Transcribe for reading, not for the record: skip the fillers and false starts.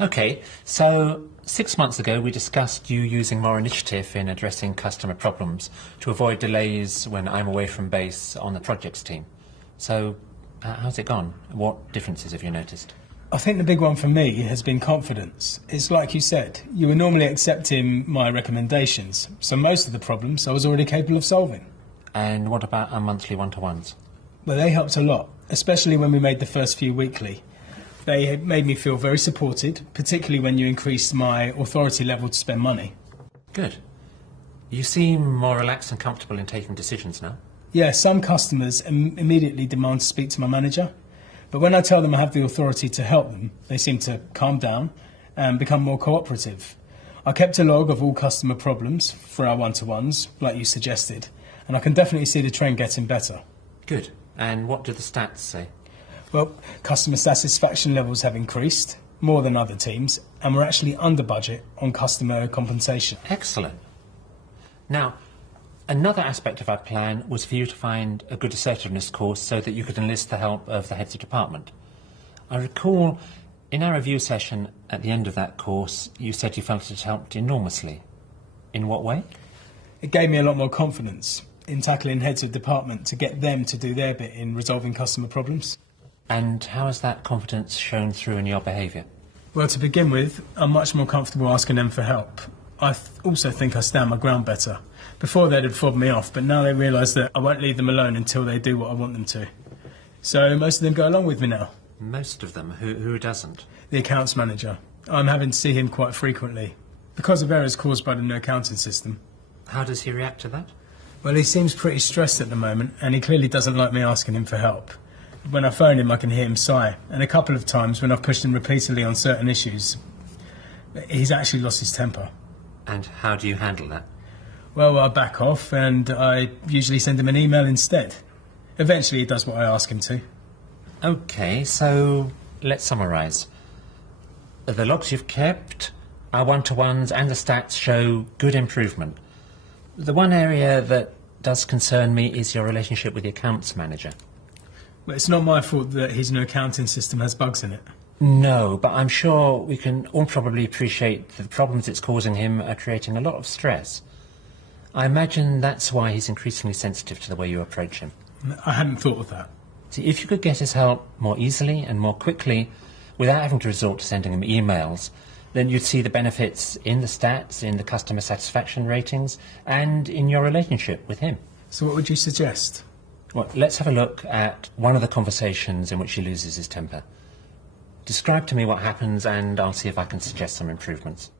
Okay, so 6 months ago we discussed you using more initiative in addressing customer problems to avoid delays when I'm away from base on the projects team. So, how's it gone? What differences have you noticed? I think the big one for me has been confidence. It's like you said, you were normally accepting my recommendations, so most of the problems I was already capable of solving. And what about our monthly one-to-ones? Well, they helped a lot, especially when we made the first few weekly. They made me feel very supported, particularly when you increased my authority level to spend money. Good. You seem more relaxed and comfortable in taking decisions now. Yeah, some customers immediately demand to speak to my manager, but when I tell them I have the authority to help them, they seem to calm down and become more cooperative. I kept a log of all customer problems for our one-to-ones, like you suggested, and I can definitely see the trend getting better. Good. And what do the stats say? Well, customer satisfaction levels have increased, more than other teams, and we're actually under budget on customer compensation. Excellent. Now, another aspect of our plan was for you to find a good assertiveness course so that you could enlist the help of the heads of department. I recall in our review session at the end of that course, you said you felt it helped enormously. In what way? It gave me a lot more confidence in tackling heads of department to get them to do their bit in resolving customer problems. And how has that confidence shown through in your behaviour? Well, to begin with, I'm much more comfortable asking them for help. I also think I stand my ground better. Before they'd have fobbed me off, but now they realise that I won't leave them alone until they do what I want them to. So most of them go along with me now. Most of them? Who doesn't? The accounts manager. I'm having to see him quite frequently, because of errors caused by the new accounting system. How does he react to that? Well, he seems pretty stressed at the moment, and he clearly doesn't like me asking him for help. When I phone him, I can hear him sigh, and a couple of times when I've pushed him repeatedly on certain issues, he's actually lost his temper. And how do you handle that? Well, I back off, and I usually send him an email instead. Eventually he does what I ask him to. OK, so let's summarise. The logs you've kept, our one-to-ones and the stats show good improvement. The one area that does concern me is your relationship with the accounts manager. Well, it's not my fault that his new accounting system has bugs in it. No, but I'm sure we can all probably appreciate that the problems it's causing him are creating a lot of stress. I imagine that's why he's increasingly sensitive to the way you approach him. I hadn't thought of that. See, if you could get his help more easily and more quickly, without having to resort to sending him emails, then you'd see the benefits in the stats, in the customer satisfaction ratings, and in your relationship with him. So what would you suggest? Well, let's have a look at one of the conversations in which he loses his temper. Describe to me what happens and I'll see if I can suggest some improvements.